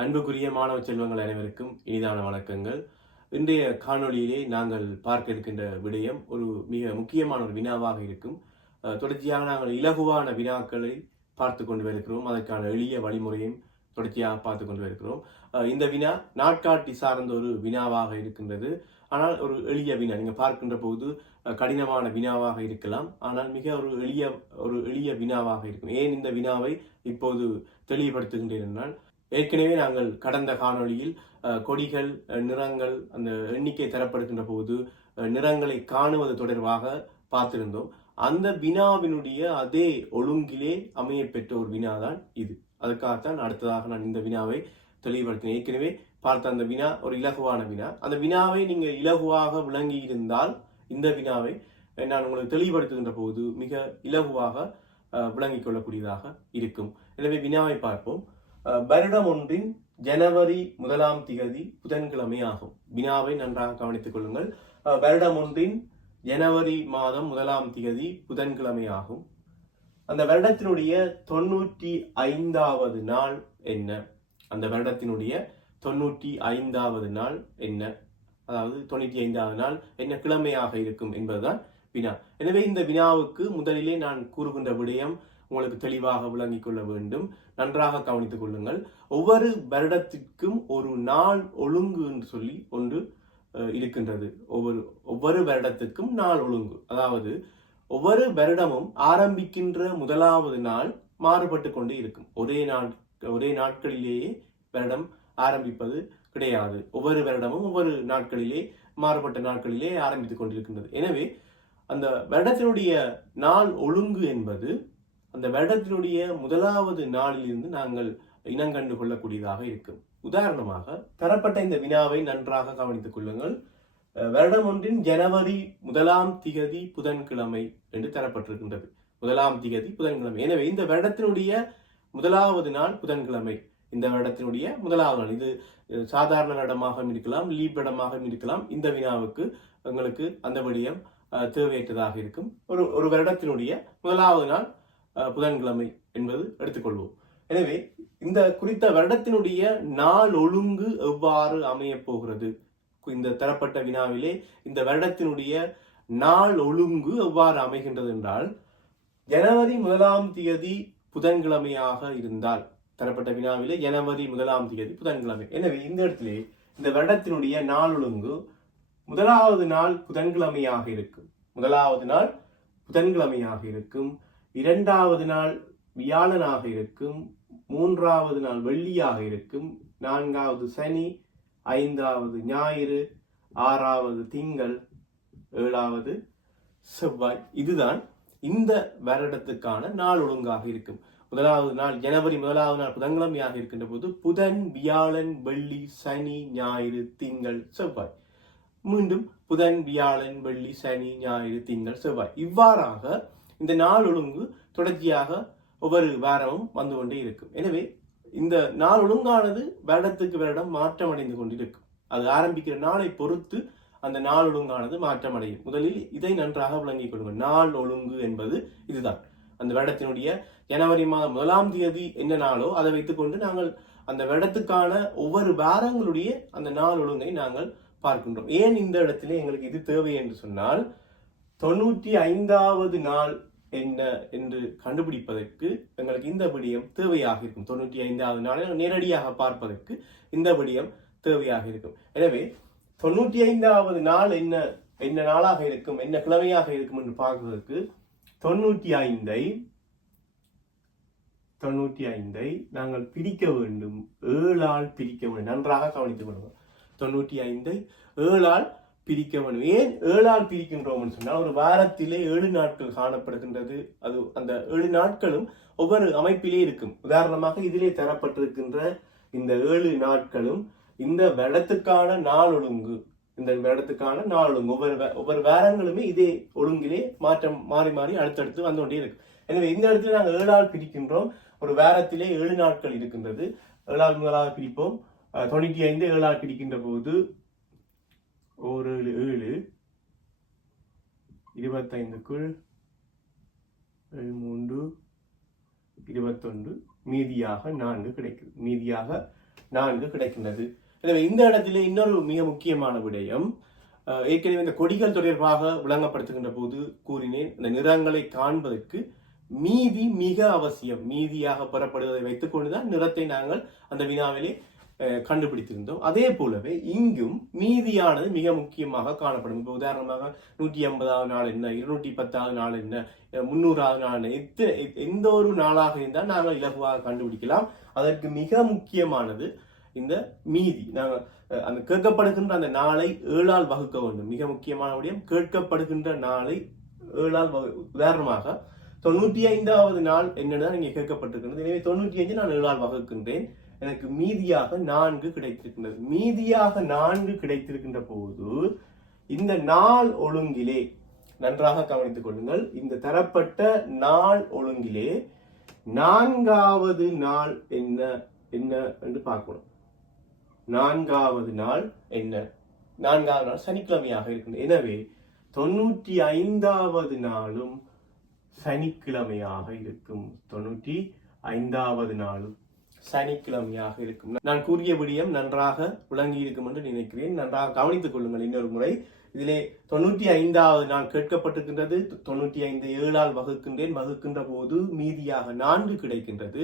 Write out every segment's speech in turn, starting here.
அன்புக்குரிய மாணவ செல்வங்கள் அனைவருக்கும் இனிதான வணக்கங்கள். இன்றைய காணொளியிலே நாங்கள் பார்க்க இருக்கின்ற விடயம் ஒரு மிக முக்கியமான ஒரு வினாவாக இருக்கும். தொடர்ச்சியாக நாங்கள் இலகுவான வினாக்களை பார்த்து கொண்டு வருகிறோம். அதற்கான எளிய வழிமுறையும் தொடர்ச்சியாக பார்த்து கொண்டு வருகிறோம். இந்த வினா நாட்காட்டி சார்ந்த ஒரு வினாவாக இருக்கின்றது. ஆனால் ஒரு எளிய வினா, நீங்கள் பார்க்கின்ற போது கடினமான வினாவாக இருக்கலாம். ஆனால் மிக ஒரு எளிய வினாவாக இருக்கும். ஏன் இந்த வினாவை இப்போது தெளிவுபடுத்துகின்றேன் என்றால், ஏற்கனவே நாங்கள் கடந்த காணொளியில் கொடிகள், நிறங்கள், அந்த எண்ணிக்கை தரப்படுகின்ற போது நிறங்களை காணுவது தொடர்பாக பார்த்திருந்தோம். அந்த வினாவினுடைய அதே ஒழுங்கிலே அமையப்பெற்ற ஒரு வினாதான் இது. அதுக்காகத்தான் அடுத்ததாக நான் இந்த வினாவை தெளிவுபடுத்தினேன். ஏற்கனவே பார்த்த அந்த வினா ஒரு இலகுவான வினா. அந்த வினாவை நீங்கள் இலகுவாக விளங்கி இருந்தால் இந்த வினாவை நான் உங்களுக்கு தெளிவுபடுத்துகின்ற போது மிக இலகுவாக விளங்கிக் கொள்ளக்கூடியதாக இருக்கும். எனவே வினாவை பார்ப்போம். வருடம் ஒன்றின் ஜனவரி 1ஆம் திகதி புதன்கிழமை ஆகும். வினாவை நன்றாக கவனித்துக் கொள்ளுங்கள். வருடம் ஒன்றின் ஜனவரி மாதம் 1ஆம் திகதி புதன்கிழமை ஆகும். அந்த வருடத்தினுடைய 95வது நாள் என்ன? அந்த வருடத்தினுடைய 95வது நாள் என்ன? அதாவது 95வது நாள் என்ன கிழமையாக இருக்கும் என்பதுதான் வினா. எனவே இந்த வினாவுக்கு முதலிலே நான் கூறுகின்ற விடயம் உங்களுக்கு தெளிவாக விளங்கிக் கொள்ள வேண்டும். நன்றாக கவனித்துக் கொள்ளுங்கள். ஒவ்வொரு வருடத்திற்கும் ஒரு நாள் ஒழுங்கு என்று சொல்லி ஒன்று இருக்கின்றது. ஒவ்வொரு வருடத்திற்கும் நாள் ஒழுங்கு, அதாவது ஒவ்வொரு வருடமும் ஆரம்பிக்கின்ற முதலாவது நாள் மாறுபட்டு கொண்டே இருக்கும். ஒரே நாட்களிலேயே வருடம் ஆரம்பிப்பது கிடையாது. ஒவ்வொரு வருடமும் ஒவ்வொரு நாட்களிலே மாறுபட்ட நாட்களிலே ஆரம்பித்துக் கொண்டிருக்கின்றது. எனவே அந்த வருடத்தினுடைய நாள் ஒழுங்கு என்பது அந்த வருடத்தினுடைய முதலாவது நாளிலிருந்து நாங்கள் இனங்கண்டு கொள்ளக்கூடியதாக இருக்கும். உதாரணமாக தரப்பட்ட இந்த வினாவை நன்றாக கவனித்துக் கொள்ளுங்கள். வருடம் ஒன்றின் ஜனவரி 1ஆம் திகதி புதன்கிழமை என்று தரப்பட்டிருக்கின்றது. 1ஆம் திகதி புதன்கிழமை. எனவே இந்த வருடத்தினுடைய முதலாவது நாள் புதன்கிழமை. இந்த வருடத்தினுடைய முதலாவது நாள். இது சாதாரண வருடமாக இருக்கலாம், லீப் வருடமாக இருக்கலாம். இந்த வினாவுக்கு உங்களுக்கு அந்த விடயம் தேவையற்றதாக இருக்கும். ஒரு வருடத்தினுடைய முதலாவது நாள் புதன்கிழமை என்பது எடுத்துக்கொள்வோம். எனவே இந்த குறித்த வருடத்தினுடைய நாள் ஒழுங்கு எவ்வாறு அமைய போகிறது? இந்த தரப்பட்ட வினாவிலே இந்த வருடத்தினுடைய நாள் ஒழுங்கு எவ்வாறு அமைகின்றது என்றால், ஜனவரி 1ஆம் திகதி புதன்கிழமையாக இருந்தால், தரப்பட்ட வினாவிலே ஜனவரி 1ஆம் திகதி புதன்கிழமை. எனவே இந்த இடத்திலே இந்த வருடத்தினுடைய நாள் ஒழுங்கு முதலாவது நாள் புதன்கிழமையாக இருக்கும். முதலாவது நாள் புதன்கிழமையாக இருக்கும். 2வது நாள் வியாழனாக இருக்கும். 3வது நாள் வெள்ளியாக இருக்கும். 4வது சனி, 5வது ஞாயிறு, 6வது திங்கள், 7வது செவ்வாய். இதுதான் இந்த வருடத்துக்கான நாள் ஒழுங்காக இருக்கும். முதலாவது நாள் ஜனவரி 1ஆவது நாள் புதன்கிழமையாக இருக்கின்ற போது புதன், வியாழன், வெள்ளி, சனி, ஞாயிறு, திங்கள், செவ்வாய். மீண்டும் புதன், வியாழன், வெள்ளி, சனி, ஞாயிறு, திங்கள், செவ்வாய். இவ்வாறாக இந்த நாள் ஒழுங்கு தொடர்ச்சியாக ஒவ்வொரு வாரமும் வந்து கொண்டே இருக்கும். எனவே இந்த நாள் ஒழுங்கானது வருடத்துக்கு வருடம் மாற்றம் அடைந்து கொண்டிருக்கும். அது ஆரம்பிக்கிற நாளை பொறுத்து அந்த நாள் ஒழுங்கானது மாற்றம் அடையும். முதலில் இதை நன்றாக விளங்கிக் கொள்ளுங்கள். நாள் ஒழுங்கு என்பது இதுதான். அந்த வருடத்தினுடைய ஜனவரி மாதம் 1ஆம் தேதி என்ன நாளோ அதை வைத்துக்கொண்டு நாங்கள் அந்த வருடத்துக்கான ஒவ்வொரு வாரங்களுடைய அந்த நாள் ஒழுங்கை நாங்கள் பார்க்கின்றோம். ஏன் இந்த இடத்திலே எங்களுக்கு இது தேவை என்று சொன்னால், 95வது நாள் என்ன என்று கண்டுபிடிப்பதற்கு எங்களுக்கு இந்த விடயம் தேவையாக இருக்கும். 95வது நாளை நேரடியாக பார்ப்பதற்கு இந்த விடயம் தேவையாக இருக்கும். எனவே 95வது நாள் என்ன நாளாக இருக்கும், என்ன கிழமையாக இருக்கும் என்று பார்ப்பதற்கு 95ஐ நாங்கள் பிரிக்க வேண்டும். 7ஆல் பிரிக்க வேண்டும். நன்றாக கவனித்துக் கொள்ளுங்கள். 95ஐ 7ஆல் பிரிக்க வேண்டும். ஏன் 7ஆல் பிரிக்கின்றோம் சொன்னால், ஒரு வாரத்திலே 7 நாட்கள் காணப்படுகின்றது. அது அந்த 7 நாட்களும் ஒவ்வொரு அமைப்பிலே இருக்கும். உதாரணமாக இதிலே தரப்பட்டிருக்கின்ற இந்த 7 நாட்களும் இந்த வருடத்துக்கான நாள் ஒழுங்கு. இந்த வருடத்துக்கான நாள் ஒழுங்கு ஒவ்வொரு வாரங்களுமே இதே ஒழுங்கிலே மாற்றம் மாறி மாறி அடுத்தடுத்து வந்து கொண்டே இருக்கு. எனவே இந்த இடத்துல நாங்கள் 7ஆல் பிரிக்கின்றோம். ஒரு வாரத்திலே 7 நாட்கள் இருக்கின்றது. 7ஆல் முதலாக பிரிப்போம். 95 7ஆல் பிரிக்கின்ற போது 1 7 25க்குள் 3 21 மீதியாக 4 கிடைக்குது. மீதியாக 4 கிடைக்கின்றது. எனவே இந்த இடத்திலே இன்னொரு மிக முக்கியமான விடயம், ஏற்கனவே இந்த கொடிகள் தொடர்பாக விளங்கப்படுத்துகின்ற போது கூறினேன், இந்த நிறங்களை காண்பதற்கு மீதி மிக அவசியம். மீதியாக பெறப்படுவதை வைத்துக் கொண்டுதான் நிறத்தை நாங்கள் அந்த வினாவிலே கண்டுபிடித்திருந்தோம். அதே போலவே இங்கும் மீதியானது மிக முக்கியமாக காணப்படும். இப்போ உதாரணமாக 150வது நாள் என்ன, 210வது நாள் என்ன, 300வது நாள் என்ன, எந்த ஒரு நாளாக இருந்தால் நாங்கள் இலகுவாக கண்டுபிடிக்கலாம். அதற்கு மிக முக்கியமானது இந்த மீதி. நாங்கள் அந்த கேட்கப்படுகின்ற அந்த நாளை 7ஆல் வகுக்க வேண்டும். மிக முக்கியமான விடயம், கேட்கப்படுகின்ற நாளை 7ஆல் உதாரணமாக 95வது நாள் என்னதான் இங்கே கேட்கப்பட்டிருக்கிறது. எனவே 95 நான் 7ஆல் வகுக்கின்றேன். எனக்கு மீதியாக 4 கிடைத்திருக்கின்றது. மீதியாக 4 கிடைத்திருக்கின்ற போது இந்த நாள் ஒழுங்கிலே நன்றாக கவனித்துக் கொள்ளுங்கள். இந்த தரப்பட்ட நாள் ஒழுங்கிலே 4வது நாள் என்ன என்ன என்று பார்க்கணும். 4வது நாள் என்ன? 4வது நாள் சனிக்கிழமையாக இருக்கின்றது. எனவே 95வது நாளும் சனிக்கிழமையாக இருக்கும். 95வது நாளும் சனிக்கிழமையாக இருக்கும். நான் கூறிய விடயம் நன்றாக விளங்கி இருக்கும் என்று நினைக்கிறேன். நன்றாக கவனித்துக் கொள்ளுங்கள். இன்னொரு முறை, இதிலே 95வது நாள் கேட்கப்பட்டிருக்கின்றது. 95 7ஆல் வகுக்கின்றேன். வகுக்கின்ற போது மீதியாக 4 கிடைக்கின்றது.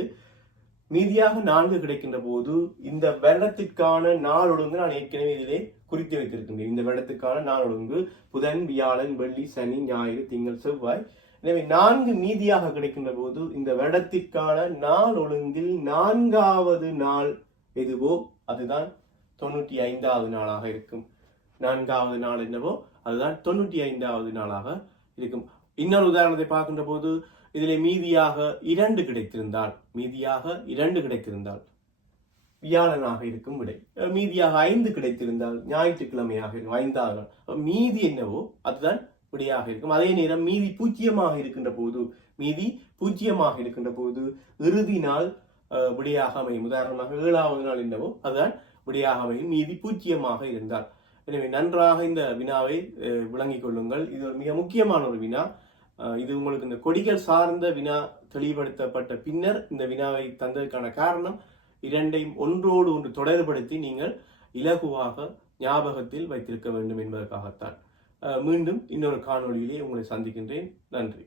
மீதியாக 4 கிடைக்கின்ற போது இந்த வருடத்திற்கான நாள் ஒழுங்கு நான் ஏற்கனவே இதிலே குறித்து வைத்திருக்கின்றேன். இந்த வருடத்துக்கான நாள் ஒழுங்கு புதன், வியாழன், வெள்ளி, சனி, ஞாயிறு, திங்கள், செவ்வாய். எனவே 4 மீதியாக கிடைக்கின்ற போது இந்த வருடத்திற்கான நாள் ஒழுங்கில் 4வது நாள் எதுவோ அதுதான் 95வது நாளாக இருக்கும். 4வது நாள் என்னவோ அதுதான் 95வது நாளாக இருக்கும். இன்னொரு உதாரணத்தை பார்க்கின்ற போது, இதிலே மீதியாக 2 கிடைத்திருந்தால் வியாழனாக இருக்கும் விடை. மீதியாக 5 கிடைத்திருந்தால் ஞாயிற்றுக்கிழமையாக இருக்கும், 5வது நாள். மீதி என்னவோ அதுதான் விடையாக இருக்கும். அதே நேரம் மீதி பூஜ்ஜியமாக இருக்கின்ற போது இறுதி நாள் விடையாக அமையும். உதாரணமாக 7வது நாள் என்னவோ அதுதான் விடையாக அமையும், மீதி பூஜ்ஜியமாக இருந்தால். எனவே நன்றாக இந்த வினாவை விளங்கிக் கொள்ளுங்கள். இது ஒரு மிக முக்கியமான ஒரு வினா. இது உங்களுக்கு இந்த கொடிகள் சார்ந்த வினா தெளிவுபடுத்தப்பட்ட பின்னர் இந்த வினாவை தந்ததற்கான காரணம், இரண்டையும் ஒன்றோடு ஒன்று தொடர்படுத்தி நீங்கள் இலகுவாக ஞாபகத்தில் வைத்திருக்க வேண்டும் என்பதற்காகத்தான். மீண்டும் இன்னொரு காணொளியிலே உங்களை சந்திக்கின்றேன். நன்றி.